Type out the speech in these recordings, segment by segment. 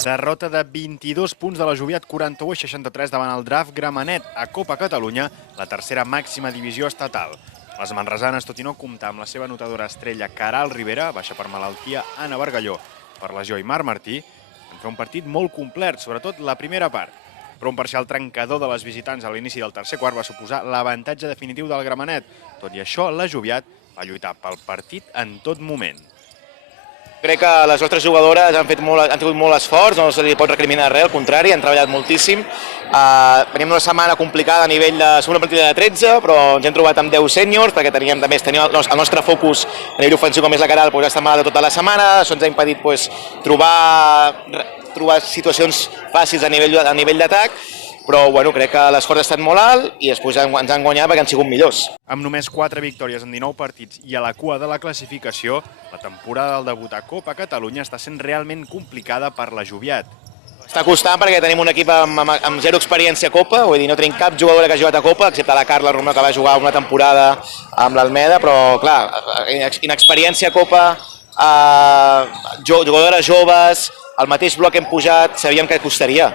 Derrota de 22 punts de la Joviat 41-63 davant el Draft Gramenet a Copa Catalunya, la tercera màxima divisió estatal. Les manresanes, tot i no comptar amb la seva anotadora estrella Caral Rivera, baixa per malaltia Anna Bargalló, per lesió i Marc Martí, van fer un partit molt complet, sobretot la primera part. Però un parcial trencador de les visitants a l'inici del tercer quart va suposar l'avantatge definitiu del Gramenet. Tot i això, la Joviat va lluitar pel partit en tot moment. Crec que les nostres jugadores han tingut molt esforç, no se li pot recriminar res, al contrari, han treballat moltíssim. Venim d'una setmana complicada a nivell de segona partida de 13, però ens hem trobat amb 10 sèniors, perquè teníem el nostre focus a nivell ofensiu, com és la Caral, ha estat malada tota la setmana, això ens ha impedit trobar situacions fàcils a nivell d'atac, però crec que l'esforç ha estat molt alt i després ens han guanyat perquè han sigut millors. Amb només 4 victòries en 19 partits i a la cua de la classificació, la temporada del debut a Copa Catalunya està sent realment complicada per la Joviat. Està costant perquè tenim un equip amb zero experiència a Copa, vull dir, no tenim cap jugadora que ha jugat a Copa, excepte la Carla Romeu, que va jugar una temporada amb l'Almeda, però clar, inexperiència a Copa, jugadores joves, el mateix bloc que hem pujat, sabíem que costaria.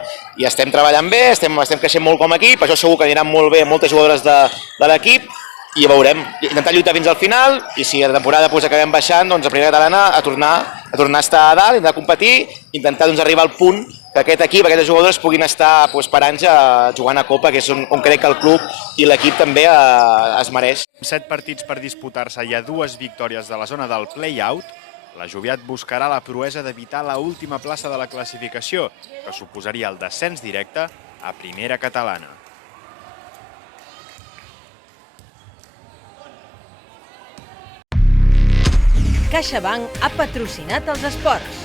I estem treballant bé, estem creixent molt com a equip, això segur que aniran molt bé moltes jugadores de l'equip, i ja veurem. Intentar lluitar fins al final, i si a la temporada acabem baixant, doncs a primera catalana a tornar a estar a dalt, intentar competir, intentar arribar al punt que aquest equip, aquestes jugadores puguin estar per anys jugant a Copa, que és on crec que el club i l'equip també es mereix. 7 partits per disputar-se i a 2 victòries de la zona del play-out, la Joviat buscarà la proesa d'evitar l'última plaça de la classificació, que suposaria el descens directe a primera catalana. CaixaBank ha patrocinat els esports.